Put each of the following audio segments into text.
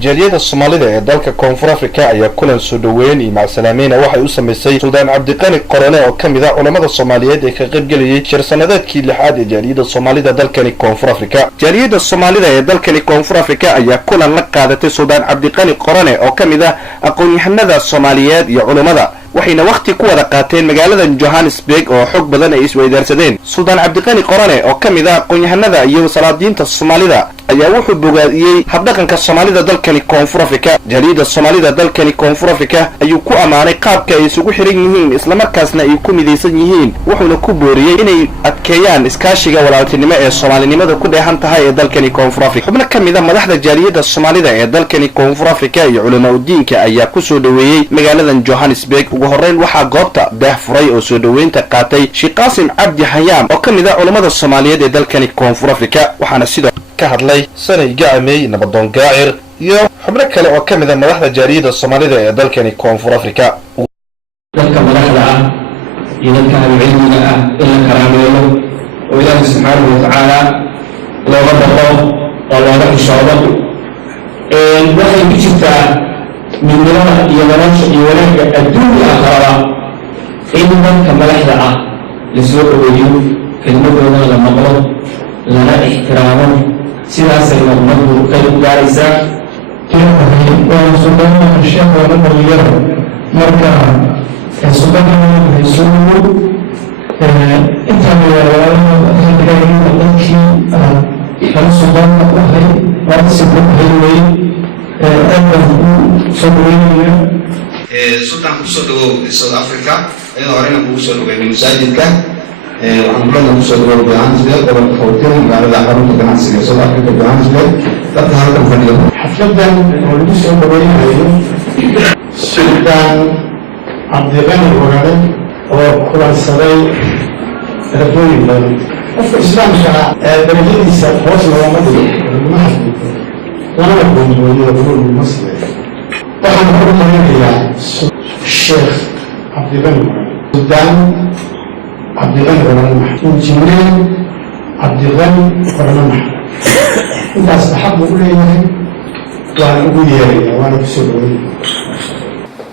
jaaliyada Soomaalida ee dalka Koonfur Afrika ayaa kulan soo dhaweyn iyo macsalaameyn waxay u sameysay Suudaan Cabdiqani Qorone oo kamid ah culimada Soomaaliyeed ee ka qayb galiyay shir sanadeedkii lixaad ee jaaliyada Soomaalida dalkani Koonfur Afrika. Jaaliyada Soomaalida ee dalkani Koonfur Afrika ayaa kulan la qaadatay Suudaan Cabdiqani Qorone oo kamid ah aqoon-yahanada Soomaaliyeed iyo culimada waxayna waqti ku wada qaateen magaalada Johannesburg oo xog badan ay isweydaarsadeen. Suudaan Cabdiqani Qorone oo kamid ah aqoon-yahanada iyo salaadiinta Soomaalida ayaa wuxuu bogaadiyay habdhaqanka Soomaalida dalkani Koonfur Afrika. Jaaliyada Soomaalida dalkani Koonfur Afrika ayuu ku amaanay qaabka ay isugu xiran yihiin isla markaasna ay ku midaysan yihiin wuxuuna ku booriyay inay adkeeyaan iskaashiga walaaltinimo ee Soomaalinimada ku dheehan tahay ee dalkani Koonfur Afrika. xubno kamid ah madaxda jaaliyada Soomaalida ee dalkani Koonfur Afrika iyo culimada diinka ayaa ku soo dhaweeyay magaalada Johannesburg. ugu horeyn waxaa goobta daahfuray oo soo dhaweynta qaatay Sheikh Qaasim Cabdi Xayaam oo kamid ah culimada Soomaaliyeed ee dalkani Koonfur Afrika waxaana sidoo ka hadlay Sanay Gacmay Nabadoon Gaacir iyo xubno kale oo kamid ah madaxda jaaliyada Soomaalida ee dalkani Koonfur Afrika. dadka madaxda ah iyo dadka cilmiga ah in la karaameeyo oo Ilaahay subxaanahu wa tacaala looga baqo oo looga xishoodo waxay ku jirtaa midnimada iyo nolosha iyo wanaagga adduunka aakhirada in dadka madaxda ah la soo dhaweeyo kelmadooda la maqlo lana ixtiraamo sidaasay ummaddu qayb u gaaraysaa. waa suudaanka sheekh oo dhalinyaro marka suudaanka waxay soo dhawow intaan walaalada dadkii kala suudaanka u ahay waadisi ku hayway aad baan u soo dhaweynaya sultan kusoo dhawow South Africa iyadoo horena kugu soo dhaweynay masaajidka waxaan kulana kusoo dhawow Johannesburg gobolka Gauteng magaalada xarunta ganacsiga South Africa Johannesburg dadka halkan fadhiya xafladan oo lagu soo dhaweynayo Suudaan Cabdiqani Qorone oo kulansaday dadweyne badan qofka islaamka darajadiisa hoos looma dhigo laguma xadgudbo lana gooniyo dowladda masjid waxaan ku marinayaa Sheikh Cabdiqani Suudaan Cabdiqani Qorone injineer Cabdiqani Qorone intaas xaq u leeyahay waan ugu yeeraya waan ku soo dhaweeyay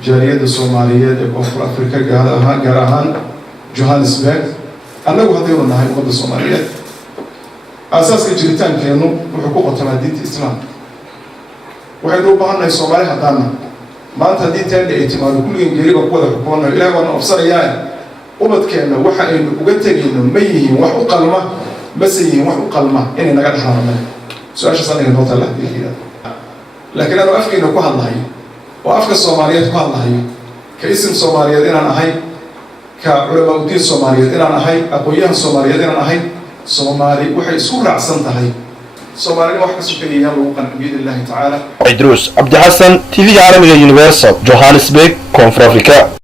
jaaliyada Soomaaliyeed ee Koonfur Afrika gaar ahaan Johannesburg. annagu haddaynu nahay ummadda Soomaaliyeed asaaska jiritaankeenu wuxuu ku qotamaa diinta islaamka. waxaynu u baahannahay Soomaali haddaana maanta haddii taanka ay timaado kulligeen geeriba ku wada xukuunayo ilaahay waana ofsanayaa ubadkeenna waxa aynu uga tegayno ma yihiin wax u qalma mase yihiin wax u qalma inay naga dhaxlaanay su-aashaas aniga noo taala laakiin aanu afkeena ku hadlahayo oo afka Soomaaliyeed ku hadlahayo ka isim Soomaaliyeed inaan ahay ka culama diin Soomaaliyeed inaan ahay aqoonyahan Soomaaliyeed inaan ahay Soomaali waxay isku raacsan tahay Soomaaliga wax ka sokeeyay lagu qanbiyo Ilaahay tacaala. Idris Abdi Hassan TV caalamiga Universal Johannesburg Koonfur Afrika.